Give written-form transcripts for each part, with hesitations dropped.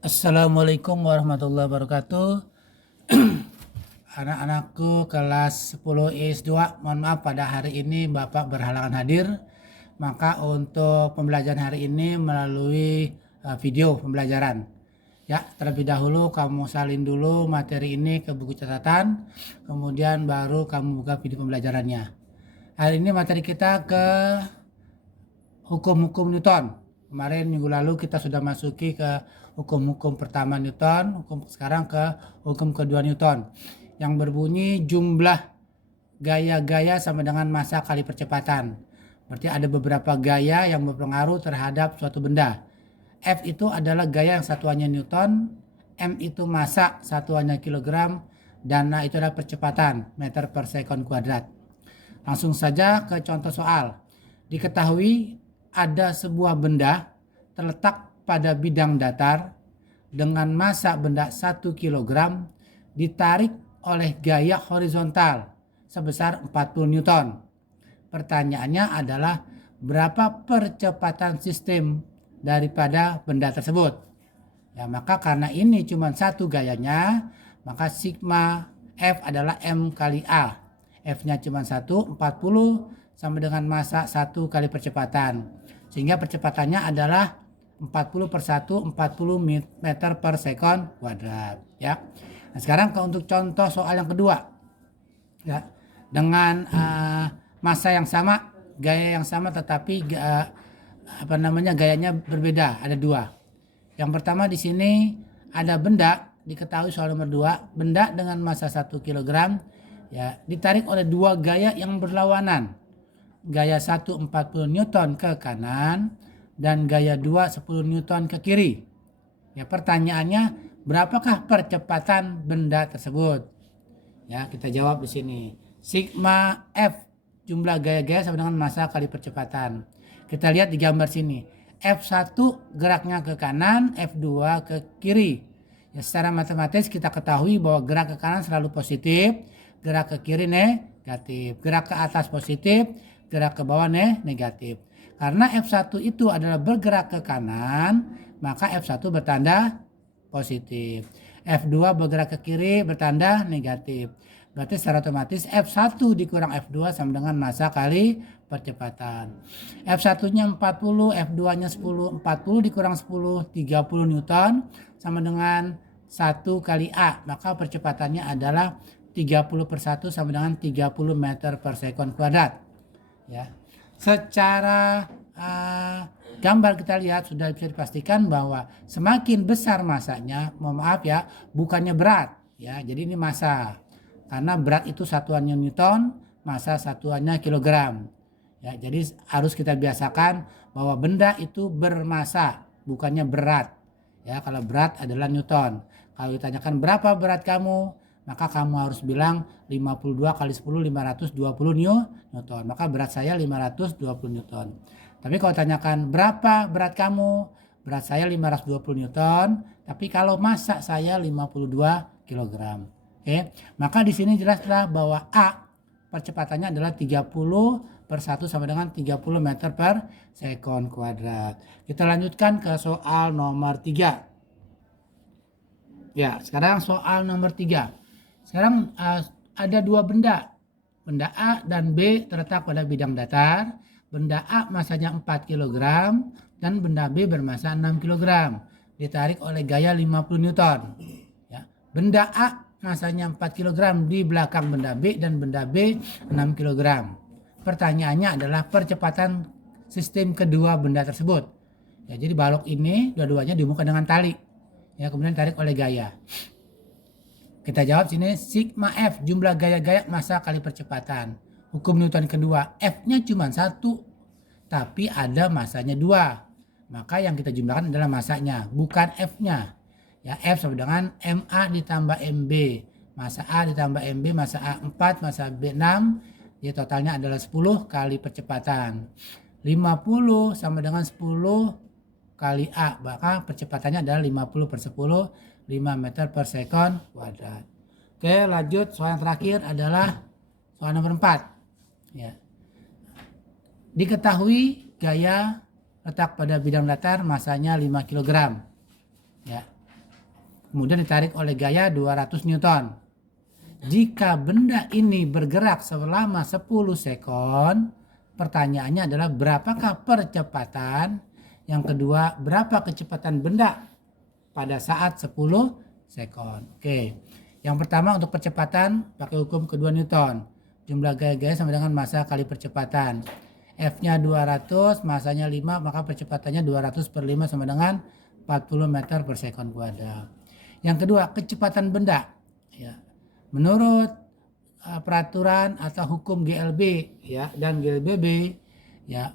Assalamualaikum warahmatullahi wabarakatuh. Anak-anakku kelas 10 IS2, mohon maaf pada hari ini Bapak berhalangan hadir. Maka untuk pembelajaran hari ini melalui video pembelajaran. Ya, terlebih dahulu kamu salin dulu materi ini ke buku catatan, kemudian baru kamu buka video pembelajarannya. Hari ini materi kita ke hukum-hukum Newton. Kemarin minggu lalu kita sudah masuki ke hukum-hukum pertama Newton, sekarang ke hukum kedua Newton yang berbunyi jumlah gaya-gaya sama dengan massa kali percepatan. Berarti ada beberapa gaya yang berpengaruh terhadap suatu benda. F itu adalah gaya yang satuannya Newton, M itu massa satuannya kilogram, dan N itu adalah percepatan meter per sekon kuadrat. Langsung saja ke contoh soal. Diketahui ada sebuah benda terletak pada bidang datar dengan massa benda 1 kg ditarik oleh gaya horizontal sebesar 40 Newton. Pertanyaannya adalah berapa percepatan sistem daripada benda tersebut. Ya, maka karena ini cuma satu gayanya, maka sigma F adalah M kali A. F-nya cuma 1, 40 sama dengan massa 1 kali percepatan. Sehingga percepatannya adalah 40 per 1, 40 meter per sekon kuadrat. Ya. Nah, sekarang untuk contoh soal yang kedua. Ya. Dengan massa yang sama, gaya yang sama tetapi gayanya berbeda, ada dua. Yang pertama di sini ada benda, diketahui soal nomor 2, benda dengan massa 1 kg ya ditarik oleh dua gaya yang berlawanan. Gaya 1 40 Newton ke kanan dan gaya 2 10 Newton ke kiri. Ya, pertanyaannya berapakah percepatan benda tersebut? Ya, kita jawab di sini. Sigma F jumlah gaya-gaya sama dengan massa kali percepatan. Kita lihat di gambar sini. F1 geraknya ke kanan, F2 ke kiri. Ya, secara matematis kita ketahui bahwa gerak ke kanan selalu positif, gerak ke kiri negatif, gerak ke atas positif, gerak ke bawah negatif. Karena F1 itu adalah bergerak ke kanan, maka F1 bertanda positif. F2 bergerak ke kiri bertanda negatif. Berarti secara otomatis F1 dikurang F2 sama dengan massa kali percepatan. F1-nya 40, F2-nya 10. 40 dikurang 10, 30 Newton sama dengan 1 kali A. Maka percepatannya adalah 30 per 1 sama dengan 30 meter per sekon kuadrat. Ya. Secara gambar kita lihat sudah bisa dipastikan bahwa semakin besar masanya, mohon maaf ya, bukannya berat ya. Jadi ini massa. Karena berat itu satuannya Newton, massa satuannya kilogram. Ya, jadi harus kita biasakan bahwa benda itu bermassa, bukannya berat. Ya, kalau berat adalah Newton. Kalau ditanyakan berapa berat kamu, maka kamu harus bilang 52 kali 10 520 Newton. Maka berat saya 520 Newton. Tapi kalau tanyakan berapa berat kamu, berat saya 520 Newton, tapi kalau massa saya 52 kg. Oke, maka di sini jelaslah bahwa A percepatannya adalah 30 per 1 sama dengan 30 meter per sekon kuadrat. Kita lanjutkan ke soal nomor 3. Ya, sekarang soal nomor 3. Sekarang ada dua benda. Benda A dan B terletak pada bidang datar. Benda A massanya 4 kg dan benda B bermassa 6 kg. Ditarik oleh gaya 50 Newton. Ya. Benda A massanya 4 kg di belakang benda B dan benda B 6 kg. Pertanyaannya adalah percepatan sistem kedua benda tersebut. Ya, jadi balok ini dua-duanya dihubungkan dengan tali. Ya, kemudian tarik oleh gaya. Kita jawab sini sigma F jumlah gaya-gaya massa kali percepatan. Hukum Newton kedua, F-nya cuma 1, tapi ada massanya 2. Maka yang kita jumlahkan adalah massanya, bukan F-nya. Ya, F sama dengan MA ditambah MB. Massa A ditambah MB, massa A 4, massa B 6. Jadi totalnya adalah 10 kali percepatan. 50 sama dengan 10 kali A, maka percepatannya adalah 50 per 10, 5 meter per sekon kuadrat. Oke, lanjut. Soal yang terakhir adalah soal nomor 4. Ya. Diketahui gaya letak pada bidang datar massanya 5 kg. Ya. kemudian ditarik oleh gaya 200 Newton. Jika benda ini bergerak selama 10 sekon, pertanyaannya adalah berapakah percepatan? Yang kedua, berapa kecepatan benda pada saat 10 sekon? Oke. Yang pertama untuk percepatan pakai hukum kedua Newton. Jumlah gaya-gaya sama dengan massa kali percepatan. F-nya 200, massanya 5, maka percepatannya 200 per 5 sama dengan 40 meter per sekon kuadrat. Yang kedua, kecepatan benda. Ya. Menurut peraturan atau hukum GLB ya dan GLBB, ya,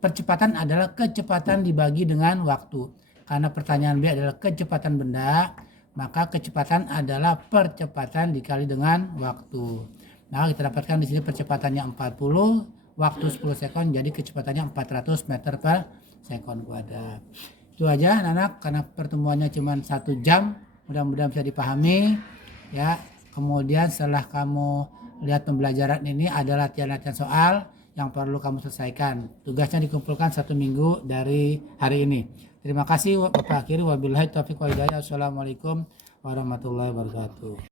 percepatan adalah kecepatan dibagi dengan waktu. Karena pertanyaan B adalah kecepatan benda, maka kecepatan adalah percepatan dikali dengan waktu. Nah, kita dapatkan di sini percepatannya 40, waktu 10 sekon, jadi kecepatannya 400 meter per sekon kuadrat. Itu aja anak-anak, karena pertemuannya cuma 1 jam, mudah-mudahan bisa dipahami ya. Kemudian setelah kamu lihat pembelajaran ini ada latihan-latihan soal yang perlu kamu selesaikan. Tugasnya dikumpulkan 1 minggu dari hari ini. Terima kasih Bapak akhiri, wabillahi taufiq wa hidayah. Assalamualaikum warahmatullahi wabarakatuh.